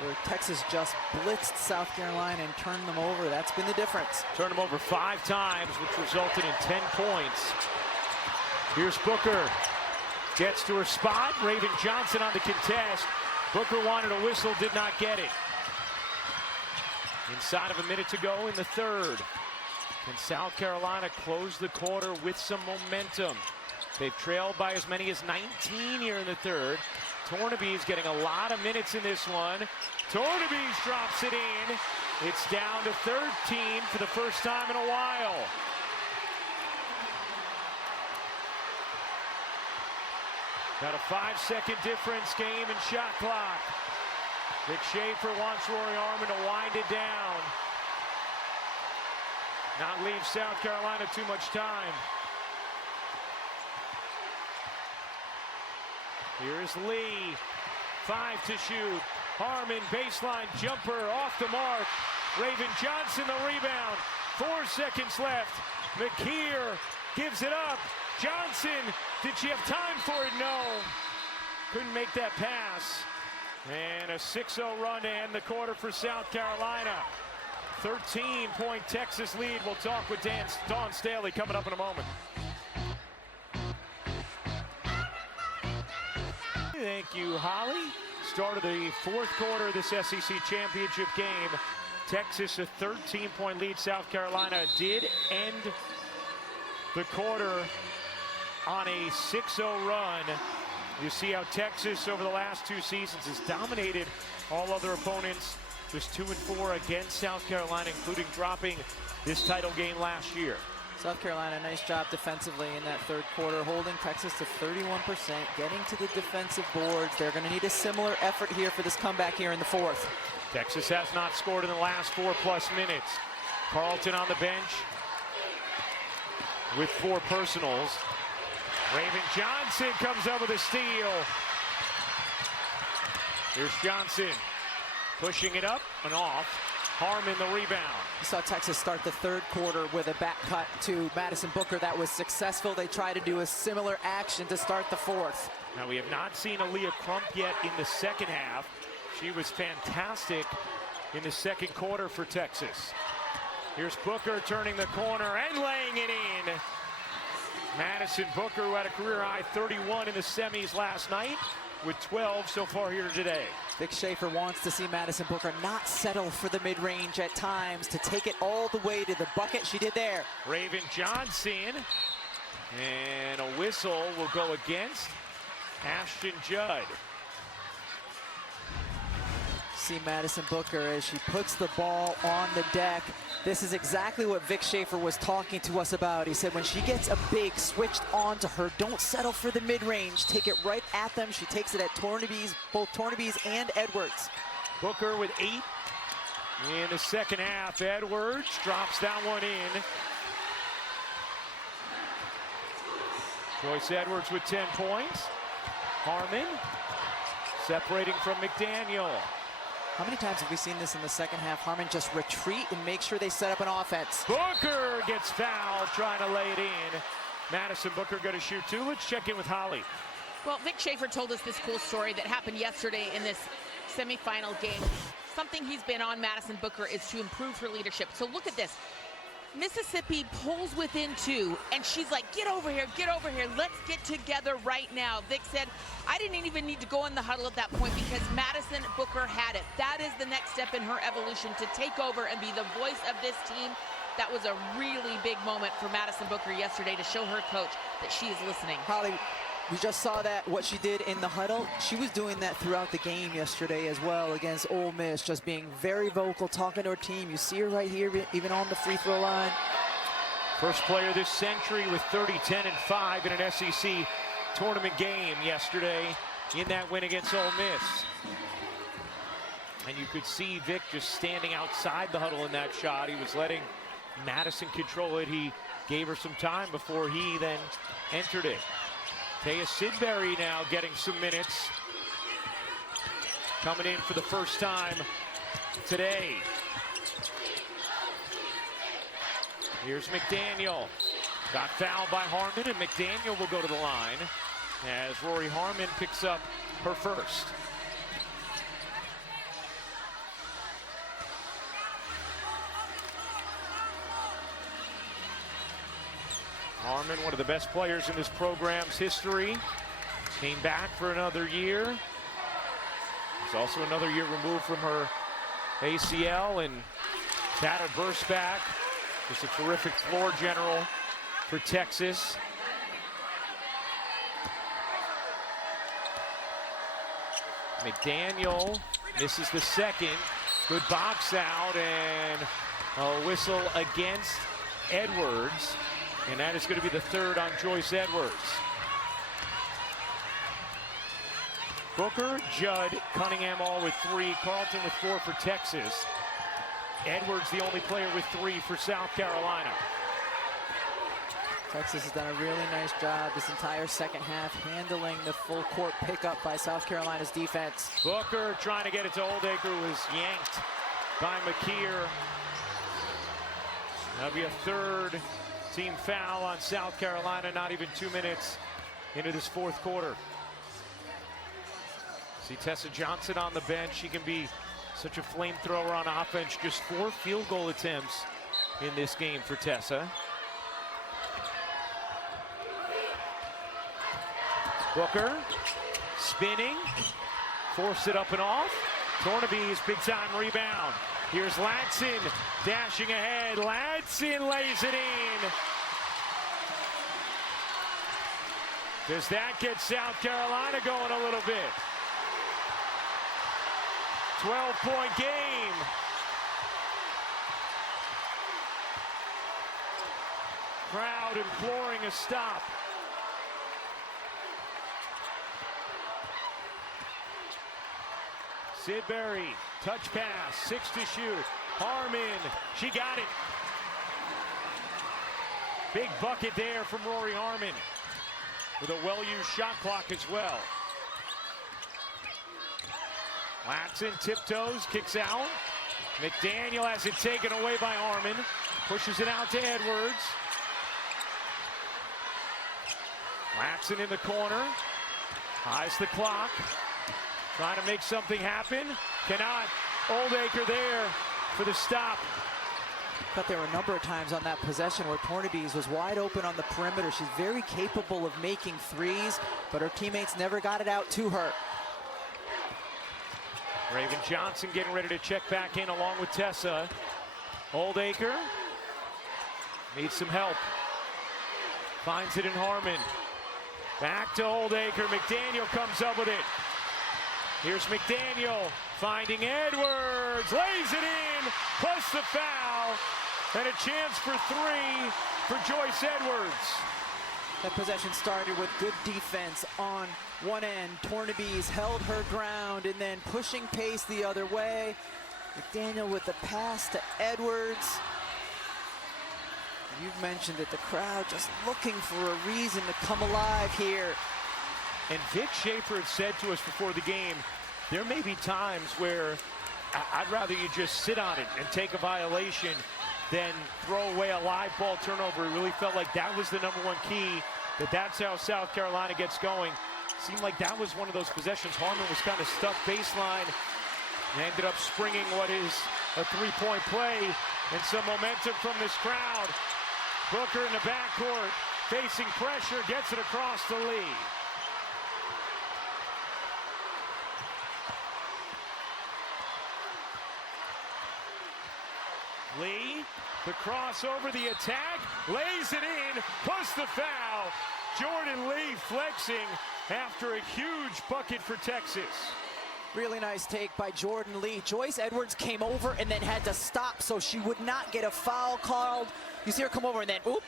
where Texas just blitzed South Carolina and turned them over. That's been the difference. Turned them over 5 times, which resulted in 10 points. Here's Booker. Gets to her spot. Raven Johnson on the contest. Booker wanted a whistle, did not get it. Inside of a minute to go in the 3rd. Can South Carolina close the quarter with some momentum? They've trailed by as many as 19 here in the 3rd. Tornabees getting a lot of minutes in this one. Tornabees drops it in. It's down to 13 for the first time in a while. Got a 5-second difference, game and shot clock. Vic Schaefer wants Rory Harmon to wind it down. Not leave South Carolina too much time. Here's Lee, 5 to shoot. Harmon, baseline jumper, off the mark. Raven Johnson the rebound. 4 seconds left. McKeer gives it up. Johnson, did she have time for it? No. Couldn't make that pass. And a 6-0 run to end the quarter for South Carolina. 13-point Texas lead. We'll talk with Dawn Staley coming up in a moment. Thank you, Holly. Start of the fourth quarter of this SEC championship game. Texas a 13-point lead. South Carolina did end the quarter on a 6-0 run. You see how Texas over the last 2 seasons has dominated all other opponents. Just 2-4 against South Carolina, including dropping this title game last year. South Carolina, nice job defensively in that third quarter, holding Texas to 31%, getting to the defensive boards. They're going to need a similar effort here for this comeback here in the fourth. Texas has not scored in the last 4+ minutes. Carlton on the bench with 4 personals. Raven Johnson comes up with a steal. Here's Johnson pushing it up and off. Harmon the rebound. You saw Texas start the third quarter with a back cut to Madison Booker that was successful. They tried to do a similar action to start the fourth. Now we have not seen Aaliyah Crump yet in the second half. She was fantastic in the second quarter for Texas. Here's Booker turning the corner and laying it in. Madison Booker, who had a career-high 31 in the semis last night, with 12 so far here today. Vic Schaefer wants to see Madison Booker not settle for the mid-range at times, to take it all the way to the bucket. She did there. Raven Johnson, and a whistle will go against Ashton Judd. See Madison Booker as she puts the ball on the deck. This is exactly what Vic Schaefer was talking to us about. He said when she gets a big switched on to her, don't settle for the mid-range. Take it right at them. She takes it at Tornaby's, both Tornaby's and Edwards. Booker with 8 in the second half. Edwards drops that one in. Joyce Edwards with 10 points. Harmon separating from McDaniel. How many times have we seen this in the second half? Harmon just retreat and make sure they set up an offense. Booker gets fouled, trying to lay it in. Madison Booker going to shoot 2. Let's check in with Holly. Well, Vic Schaefer told us this cool story that happened yesterday in this semifinal game. Something he's been on Madison Booker is to improve her leadership. So look at this. Mississippi pulls within 2, and she's like, get over here, let's get together right now. Vic said, I didn't even need to go in the huddle at that point because Madison Booker had it. That is the next step in her evolution, to take over and be the voice of this team. That was a really big moment for Madison Booker yesterday to show her coach that she is listening. Holly, we just saw that, what she did in the huddle. She was doing that throughout the game yesterday as well against Ole Miss, just being very vocal, talking to her team. You see her right here, even on the free throw line. First player this century with 30, 10, and 5 in an SEC tournament game yesterday in that win against Ole Miss. And you could see Vic just standing outside the huddle in that shot. He was letting Madison control it. He gave her some time before he then entered it. Taya Sidbury now getting some minutes. Coming in for the first time today. Here's McDaniel. Got fouled by Harmon, and McDaniel will go to the line as Rory Harmon picks up her first. Harmon, one of the best players in this program's history, came back for another year. He's also another year removed from her ACL, and had a burst back. Just a terrific floor general for Texas. McDaniel misses the second. Good box out, and a whistle against Edwards. And that is going to be the third on Joyce Edwards. Booker, Judd, Cunningham all with 3. Carlton with 4 for Texas. Edwards the only player with 3 for South Carolina. Texas has done a really nice job this entire second half handling the full court pickup by South Carolina's defense. Booker trying to get it to Oldacre, was yanked by McKeer. That'll be a third team foul on South Carolina, not even 2 minutes into this fourth quarter. See Tessa Johnson on the bench. She can be such a flamethrower on offense. Just 4 field goal attempts in this game for Tessa. Booker spinning, forced it up and off. Tornaby's big time rebound. Here's Latson dashing ahead. Latson lays it in. Does that get South Carolina going a little bit? 12-point game. Crowd imploring a stop. Sidbury, touch pass, 6 to shoot. Harmon, she got it. Big bucket there from Rory Harmon with a well-used shot clock as well. Latson tiptoes, kicks out. McDaniel has it taken away by Harmon. Pushes it out to Edwards. Latson in the corner. Eyes the clock. Trying to make something happen. Cannot. Oldacre there for the stop. But there were a number of times on that possession where Tornaby's was wide open on the perimeter. She's very capable of making threes, but her teammates never got it out to her. Raven Johnson getting ready to check back in along with Tessa. Oldacre needs some help. Finds it in Harmon. Back to Oldacre. McDaniel comes up with it. Here's McDaniel finding Edwards. Lays it in. Plus the foul. And a chance for 3 for Joyce Edwards. That possession started with good defense on one end. Tornaby's held her ground and then pushing pace the other way. McDaniel with the pass to Edwards. You've mentioned it, the crowd just looking for a reason to come alive here. And Vic Schaefer had said to us before the game, there may be times where I'd rather you just sit on it and take a violation than throw away a live ball turnover. He really felt like that was the #1 key, that's how South Carolina gets going. Seemed like that was one of those possessions. Harmon was kind of stuck baseline and ended up springing what is a 3-point play and some momentum from this crowd. Booker in the backcourt, facing pressure, gets it across to Lee. Lee, the crossover, the attack, lays it in, plus the foul. Jordan Lee flexing after a huge bucket for Texas. Really nice take by Jordan Lee. Joyce Edwards came over and then had to stop so she would not get a foul called. You see her come over and then, oop,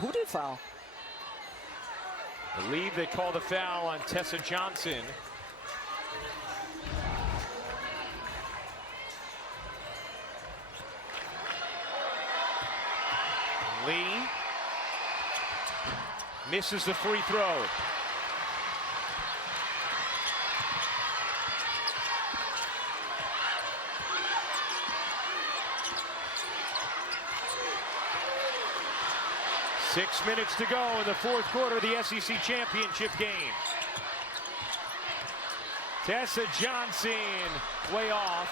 who did foul? I believe they called the foul on Tessa Johnson. Lee misses the free throw. Six minutes to go in the fourth quarter of the SEC championship game. Tessa Johnson way off.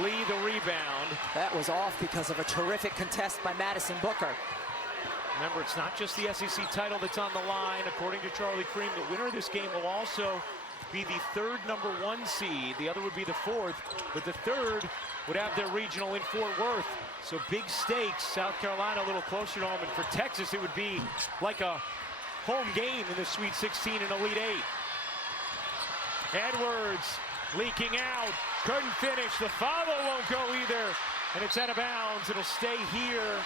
Lee the rebound. That was off because of a terrific contest by Madison Booker. Remember, it's not just the SEC title that's on the line. According to Charlie Cream, the winner of this game will also be the third #1 seed. The other would be the fourth, but the third would have their regional in Fort Worth. So big stakes. South Carolina a little closer to home, and for Texas it would be like a home game in the Sweet 16 and Elite 8. Edwards leaking out, couldn't finish. The follow won't go either, and it's out of bounds. It'll stay here.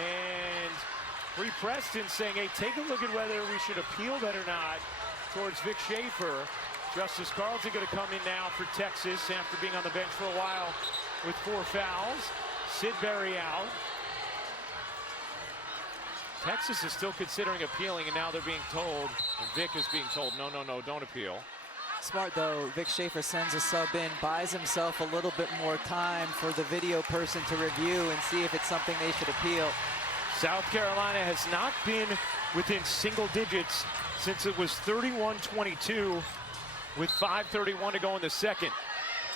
And Bree Preston saying, hey, take a look at whether we should appeal that or not towards Vic Schaefer. Justice Carlton going to come in now for Texas after being on the bench for a while with 4 fouls. Sidbury out. Texas is still considering appealing, and now they're being told, and Vic is being told, no, don't appeal. Smart though, Vic Schaefer sends a sub in, buys himself a little bit more time for the video person to review and see if it's something they should appeal. South Carolina has not been within single digits since it was 31-22 with 5:31 to go in the second.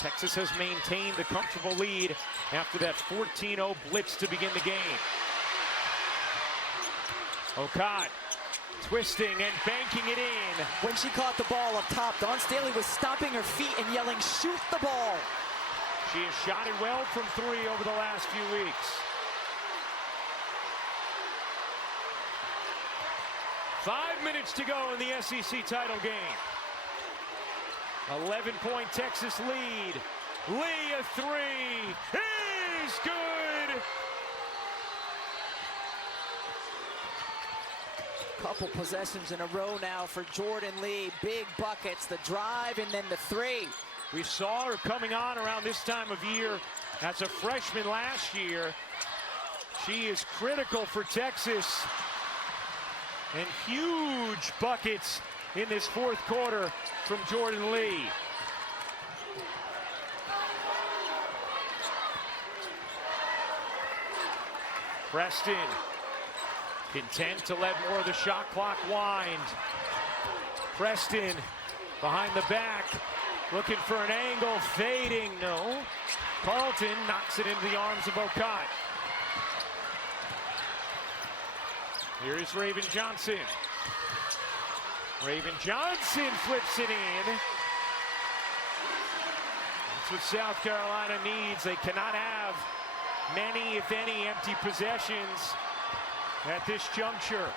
Texas has maintained a comfortable lead after that 14-0 blitz to begin the game. Okot twisting and banking it in. When she caught the ball up top, Dawn Staley was stomping her feet and yelling, "Shoot the ball!" She has shot it well from three over the last few weeks. 5 minutes to go in the SEC title game. 11-point Texas lead. Lee, a three is good. Couple possessions in a row now for Jordan Lee. Big buckets, the drive, and then the three. We saw her coming on around this time of year as a freshman last year. She is critical for Texas. And huge buckets in this fourth quarter from Jordan Lee. Preston content to let more of the shot clock wind. Preston behind the back, looking for an angle, fading, no. Carlton knocks it into the arms of Okot. Here is Raven Johnson. Raven Johnson flips it in. That's what South Carolina needs. They cannot have many, if any, empty possessions at this juncture.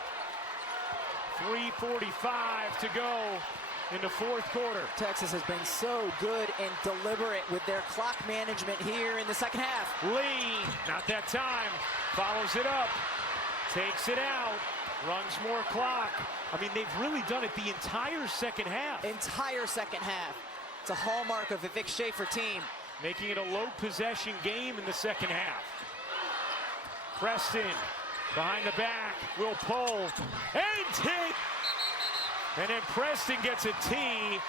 3:45 to go in the fourth quarter. Texas has been so good and deliberate with their clock management here in the second half. Lee, not that time, follows it up, takes it out, runs more clock. I mean, they've really done it the entire second half. Entire second half. It's a hallmark of a Vic Schaefer team. Making it a low possession game in the second half. Preston behind the back, will pull and hit. And then Preston gets a tee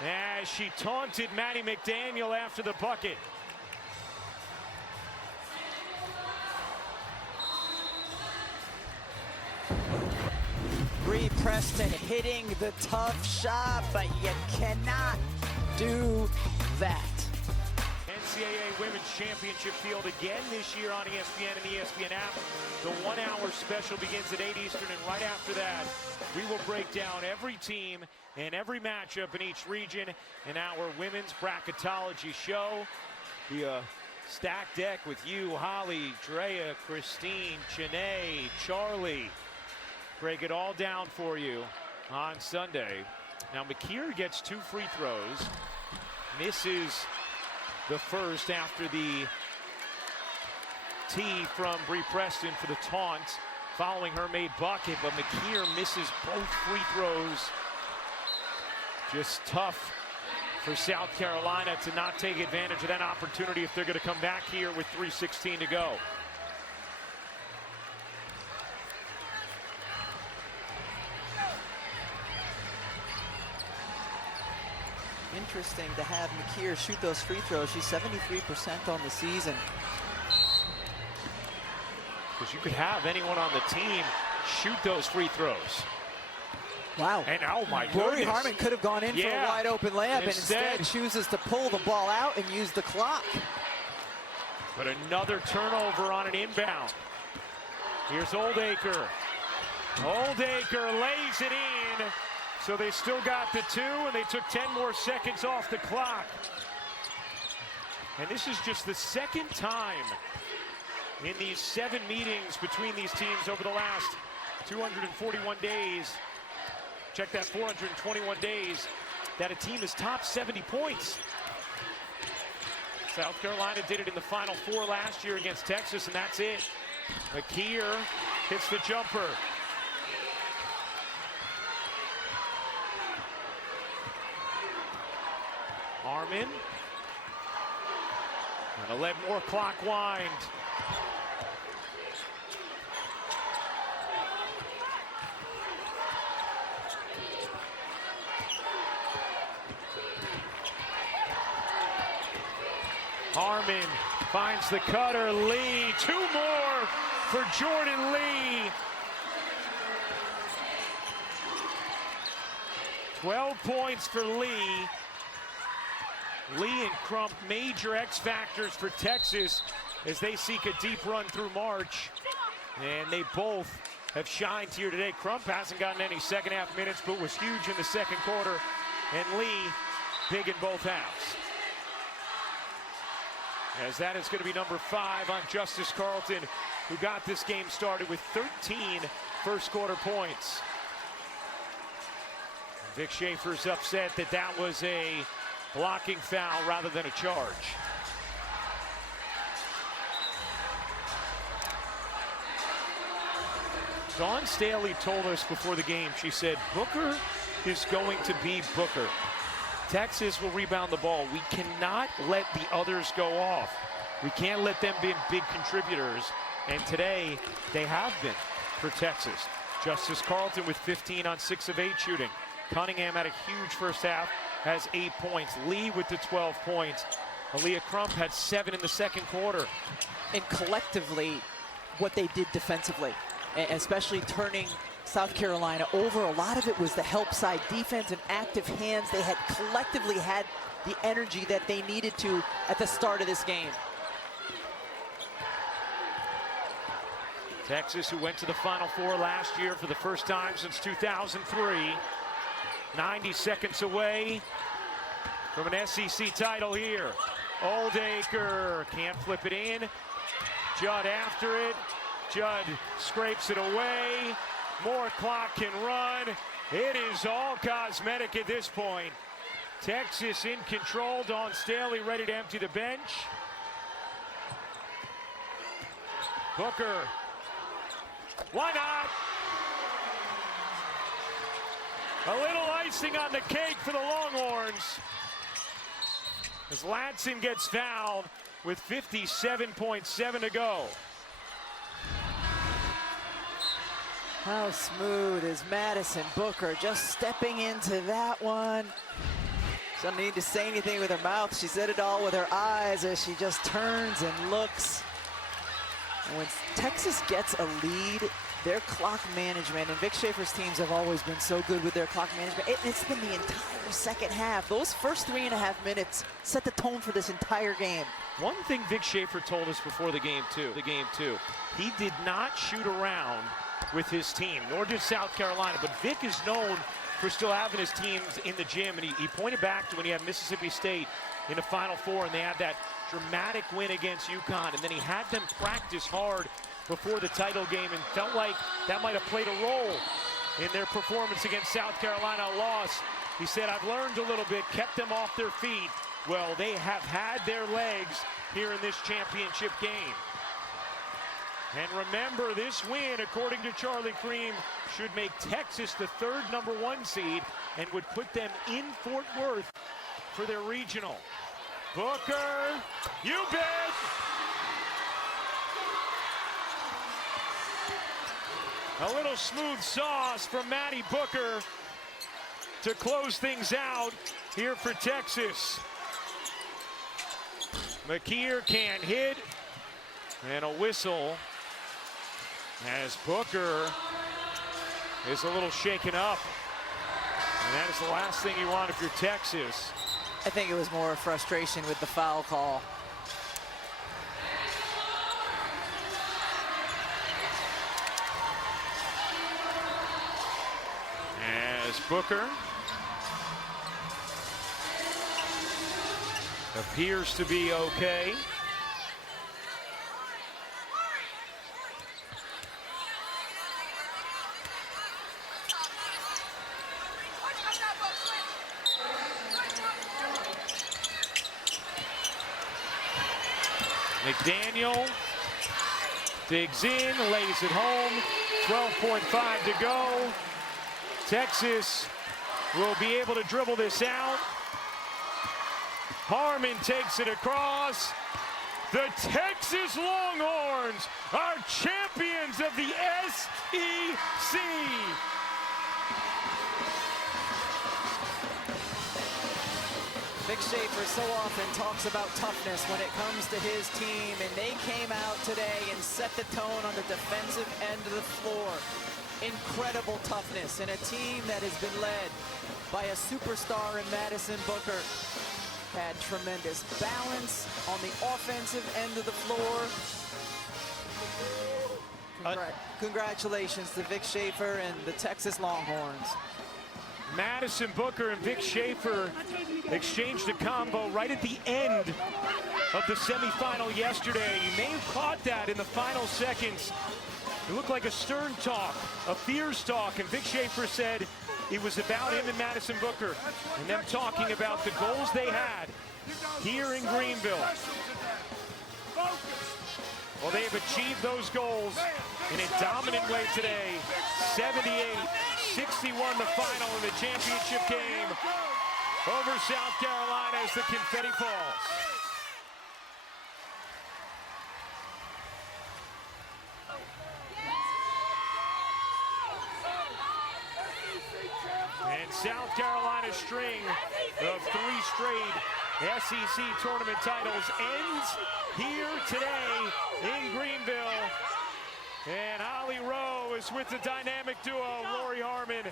as she taunted Maddie McDaniel after the bucket. Bree Preston hitting the tough shot, but you cannot do that. NCAA Women's Championship field again this year on ESPN and the ESPN app. The 1 hour special begins at 8 Eastern, and right after that, we will break down every team and every matchup in each region in our women's bracketology show. The stack deck with you, Holly, Drea, Christine, Chanae, Charlie. Break it all down for you on Sunday. Now McKeer gets 2 free throws, misses the first after the tee from Bree Preston for the taunt following her made bucket, but McKeer misses both free throws. Just tough for South Carolina to not take advantage of that opportunity if they're going to come back here with 3:16 to go. Interesting to have McKeer shoot those free throws. She's 73% on the season. Because you could have anyone on the team shoot those free throws. Wow. And oh my goodness. Lori Harmon could have gone in for a wide open layup, and instead chooses to pull the ball out and use the clock. But another turnover on an inbound. Here's Oldacre. Oldacre lays it in. So they still got the 2, and they took 10 more seconds off the clock. And this is just the second time in these 7 meetings between these teams over the last 241 days. Check that, 421 days, that a team has topped 70 points. South Carolina did it in the Final Four last year against Texas, and that's it. McKeer hits the jumper. Harmon. Gonna let more clock wind. Harmon finds the cutter. Lee, 2 more for Jordan Lee. 12 points for Lee. Lee and Crump, major X factors for Texas as they seek a deep run through March. And they both have shined here today. Crump hasn't gotten any second half minutes, but was huge in the second quarter. And Lee, big in both halves. As that is going to be number 5 on Justice Carlton, who got this game started with 13 first quarter points. Vic Schaefer's upset that that was a blocking foul rather than a charge. Dawn Staley told us before the game, she said, Booker is going to be Booker. Texas will rebound the ball. We cannot let the others go off. We can't let them be big contributors. And today, they have been for Texas. Justice Carlton with 15 on 6 of 8 shooting. Cunningham had a huge first half, has 8 points. Lee with the 12 points. Aaliyah Crump had 7 in the second quarter. And collectively, what they did defensively, especially turning South Carolina over, a lot of it was the help side defense and active hands. They had collectively had the energy that they needed to at the start of this game. Texas, who went to the Final Four last year for the first time since 2003. 90 seconds away from an SEC title here. Oldacre can't flip it in. Judd after it. Judd scrapes it away. More clock can run. It is all cosmetic at this point. Texas in control. Dawn Staley ready to empty the bench. Booker. Why not? A little icing on the cake for the Longhorns as Latson gets fouled with 57.7 to go. How smooth is Madison Booker just stepping into that one. She doesn't need to say anything with her mouth. She said it all with her eyes as she just turns and looks. And when Texas gets a lead, their clock management, and Vic Schaefer's teams have always been so good with their clock management. It's been the entire second half. Those first 3.5 minutes set the tone for this entire game. One thing Vic Schaefer told us before the game too, he did not shoot around with his team, nor did South Carolina, but Vic is known for still having his teams in the gym, and he pointed back to when he had Mississippi State in the Final Four, and they had that dramatic win against UConn, and then he had them practice hard before the title game and felt like that might have played a role in their performance against South Carolina, a loss. He said, I've learned a little bit, kept them off their feet. Well, they have had their legs here in this championship game. And remember, this win, according to Charlie Cream, should make Texas the 3rd #1 seed and would put them in Fort Worth for their regional. Booker, you bet! A little smooth sauce from Maddie Booker to close things out here for Texas. McKeer can't hit, and a whistle as Booker is a little shaken up. And that is the last thing you want if you're Texas. I think it was more frustration with the foul call. As Booker appears to be okay. McDaniel digs in, lays it home. 12.5 to go. Texas will be able to dribble this out. Harmon takes it across. The Texas Longhorns are champions of the SEC. Vic Schaefer so often talks about toughness when it comes to his team, and they came out today and set the tone on the defensive end of the floor. Incredible toughness in a team that has been led by a superstar in Madison Booker. Had tremendous balance on the offensive end of the floor. Congratulations to Vic Schaefer and the Texas Longhorns. Madison Booker and Vic Schaefer exchanged a combo right at the end of the semifinal yesterday. You may have caught that in the final seconds. It looked like a stern talk, a fierce talk, and Vic Schaefer said it was about him and Madison Booker and them talking about the goals they had here in Greenville. Well, they have achieved those goals in a dominant way today. 78-61 the final in the championship game over South Carolina as the confetti falls. And South Carolina's string of 3 straight SEC tournament titles ends here today in Greenville. And Holly Rowe is with the dynamic duo, Rory Harmon